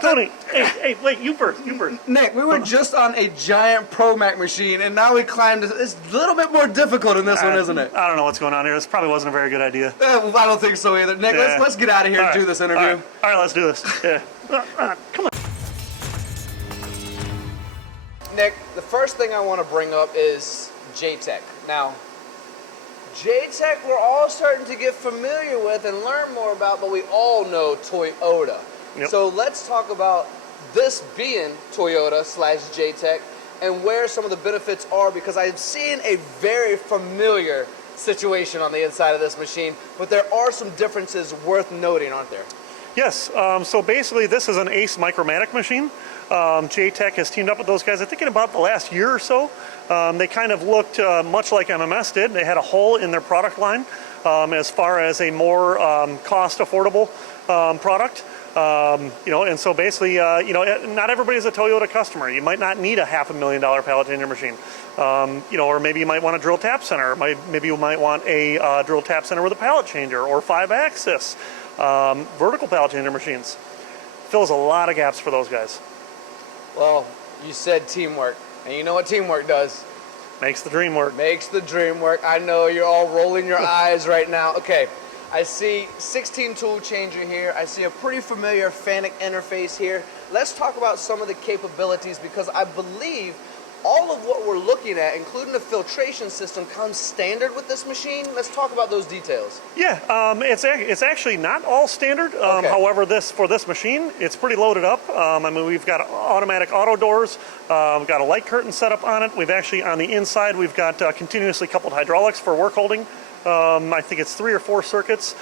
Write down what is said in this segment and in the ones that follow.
Tony. Hey, wait, you first. Nick, we were just on a giant Pro Mac machine, and now we climbed. It's a little bit more difficult in this one, isn't it? I don't know what's going on here. This probably wasn't a very good idea. I don't think so either. Nick, let's get out of here and do this interview. All right, let's do this. Yeah. Come on. Nick, the first thing I want to bring up is JTech. Now, JTech we're all starting to get familiar with and learn more about, but we all know Toyota. Yep. So let's talk about this being Toyota/JTech and where some of the benefits are, because I've seen a very familiar situation on the inside of this machine, but there are some differences worth noting, aren't there? Yes, so basically this is an ACE Micromatic machine. JTech has teamed up with those guys, I think in about the last year or so. They kind of looked much like MMS did. They had a hole in their product line as far as a more cost affordable product. And so basically, not everybody's a Toyota customer. You might not need a $500,000 pallet changer machine. Or maybe you might want a drill tap center. Or maybe you might want a drill tap center with a pallet changer or 5-axis. Vertical pallet changer machines. Fills a lot of gaps for those guys. Well, you said teamwork, and you know what teamwork does. Makes the dream work. Makes the dream work. I know you're all rolling your eyes right now. Okay, I see 16 tool changer here. I see a pretty familiar FANUC interface here. Let's talk about some of the capabilities, because I believe all of what we're looking at, including the filtration system, comes standard with this machine. Let's talk about those details. Yeah, it's actually not all standard. Okay. However, for this machine, it's pretty loaded up. We've got automatic auto doors. We've got a light curtain set up on it. We've actually, on the inside, we've got continuously coupled hydraulics for work holding. I think it's 3 or 4 circuits.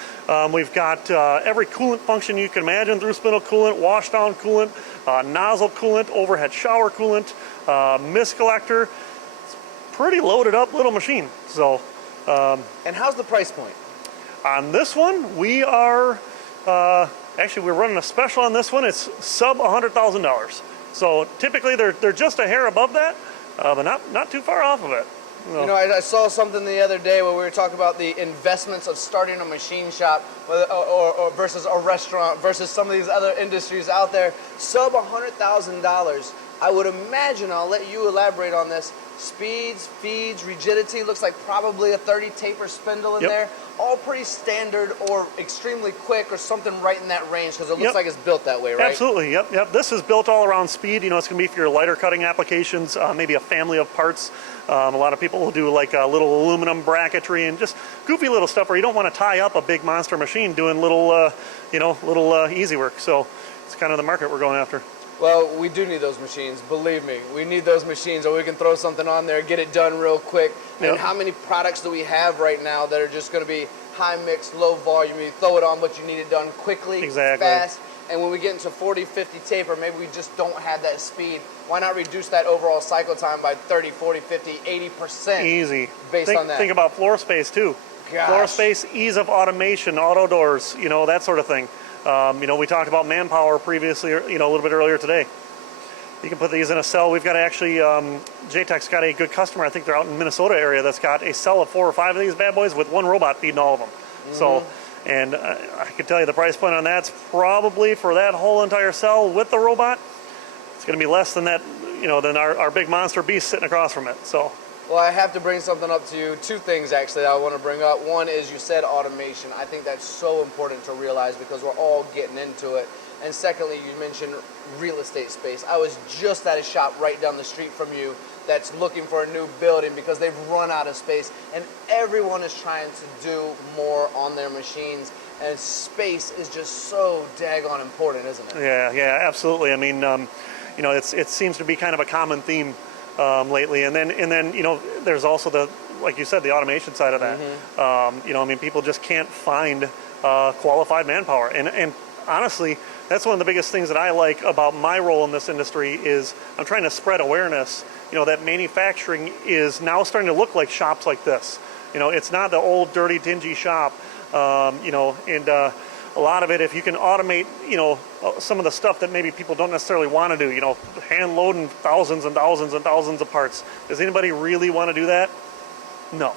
We've got every coolant function you can imagine: through spindle coolant, wash down coolant, nozzle coolant, overhead shower coolant, mist collector. It's pretty loaded up little machine. So, and how's the price point? On this one, we are actually we're running a special on this one. It's sub $100,000. So typically they're just a hair above that, but not too far off of it. You know, I saw something the other day where we were talking about the investments of starting a machine shop or versus a restaurant versus some of these other industries out there. Sub $100,000. I would imagine, I'll let you elaborate on this, speeds, feeds, rigidity, looks like probably a 30 taper spindle in there. All pretty standard or extremely quick or something right in that range, because it looks like it's built that way, right? Absolutely, yep. This is built all around speed. You know, it's going to be for your lighter cutting applications, maybe a family of parts. A lot of people will do like a little aluminum bracketry and just goofy little stuff where you don't want to tie up a big monster machine doing little easy work. So it's kind of the market we're going after. Well, we do need those machines, believe me. We need those machines, or we can throw something on there, get it done real quick. And how many products do we have right now that are just going to be high mix, low volume? You throw it on, but you need it done quickly, fast. And when we get into 40, 50 taper, maybe we just don't have that speed. Why not reduce that overall cycle time by 30, 40, 50, 80%? Easy. Based on that. Think about floor space too. Gosh. Floor space, ease of automation, auto doors, that sort of thing. We talked about manpower previously, a little bit earlier today. You can put these in a cell. We've got actually, JTech's got a good customer, I think they're out in Minnesota area, that's got a cell of 4 or 5 of these bad boys with one robot feeding all of them. So, and I can tell you the price point on that's probably for that whole entire cell with the robot, it's going to be less than that, than our big monster beast sitting across from it. So. Well, I have to bring something up to you. 2 things actually I want to bring up. One is you said automation. I think that's so important to realize because we're all getting into it. And secondly, you mentioned real estate space. I was just at a shop right down the street from you that's looking for a new building because they've run out of space, and everyone is trying to do more on their machines, and space is just so daggone important, isn't it? Yeah, absolutely. I mean, it seems to be kind of a common theme lately, and then there's also like you said, the automation side of that. People just can't find qualified manpower, and honestly, that's one of the biggest things that I like about my role in this industry is I'm trying to spread awareness, that manufacturing is now starting to look like shops like this. It's not the old, dirty, dingy shop, and a lot of it, if you can automate, some of the stuff that maybe people don't necessarily want to do, hand loading thousands and thousands and thousands of parts. Does anybody really want to do that? No.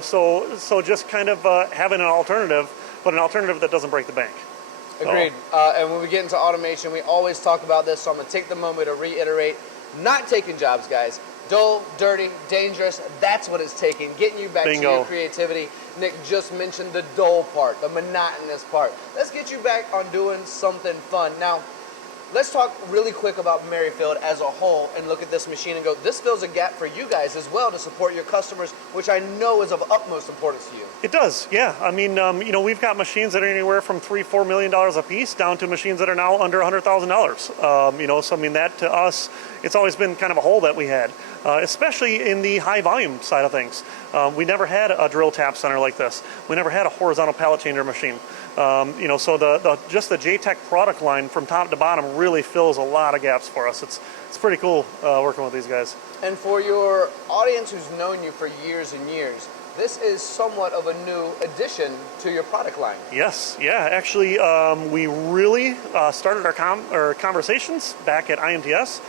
So just kind of having an alternative, but an alternative that doesn't break the bank. Agreed. And when we get into automation, we always talk about this, so I'm going to take the moment to reiterate, not taking jobs, guys. Dull, dirty, dangerous, that's what it's taking. Getting you back Bingo. to your creativity. Nick just mentioned the dull part, the monotonous part. Let's get you back on doing something fun. Now, let's talk really quick about Merrifield as a whole and look at this machine and go, this fills a gap for you guys as well to support your customers, which I know is of utmost importance to you. It does, yeah. I mean, you know, we've got machines that are anywhere from $3-4 million a piece down to machines that are now under $100,000. You know, so I mean, that to us, it's always been kind of a hole that we had, especially in the high volume side of things. We never had a drill tap center like this. We never had a horizontal pallet changer machine. You know, so just the JTech product line from top to bottom really fills a lot of gaps for us. It's pretty cool working with these guys. And for your audience who's known you for years and years, this is somewhat of a new addition to your product line. Yes, yeah. Actually, we really started our conversations back at IMTS.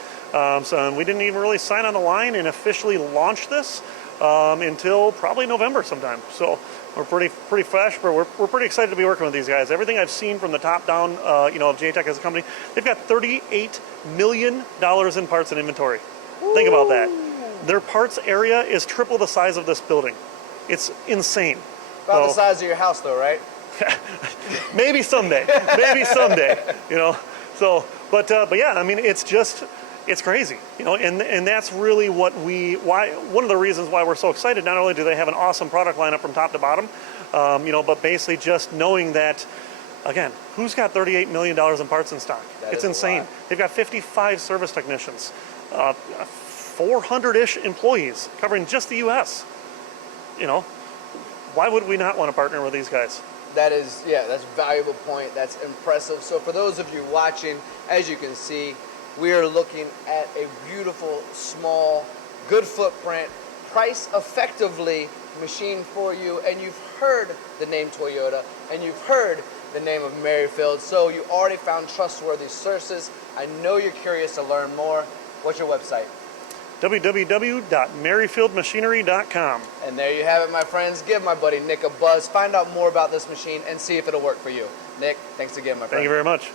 So we didn't even really sign on the line and officially launch this until probably November sometime. So we're pretty fresh, but we're pretty excited to be working with these guys. Everything I've seen from the top down, you know, of JTech as a company, they've got $38 million in parts and inventory. Ooh. Think about that. Their parts area is triple the size of this building. It's insane. About the size of your house, though, right? Maybe someday. Maybe someday. You know. So, but yeah, I mean, it's crazy, you know, and that's really one of the reasons why we're so excited. Not only do they have an awesome product lineup from top to bottom, you know, but basically just knowing that, again, who's got $38 million in parts in stock? It's insane. They've got 55 service technicians, 400-ish employees covering just the U.S. You know, why would we not want to partner with these guys? That's a valuable point. That's impressive. So for those of you watching, as you can see, we are looking at a beautiful, small, good footprint, price effectively machine for you. And you've heard the name Toyota and you've heard the name of Merrifield. So you already found trustworthy sources. I know you're curious to learn more. What's your website? www.merrifieldmachinery.com. And there you have it, my friends. Give my buddy Nick a buzz. Find out more about this machine and see if it'll work for you. Nick, thanks again, my friend. Thank you very much.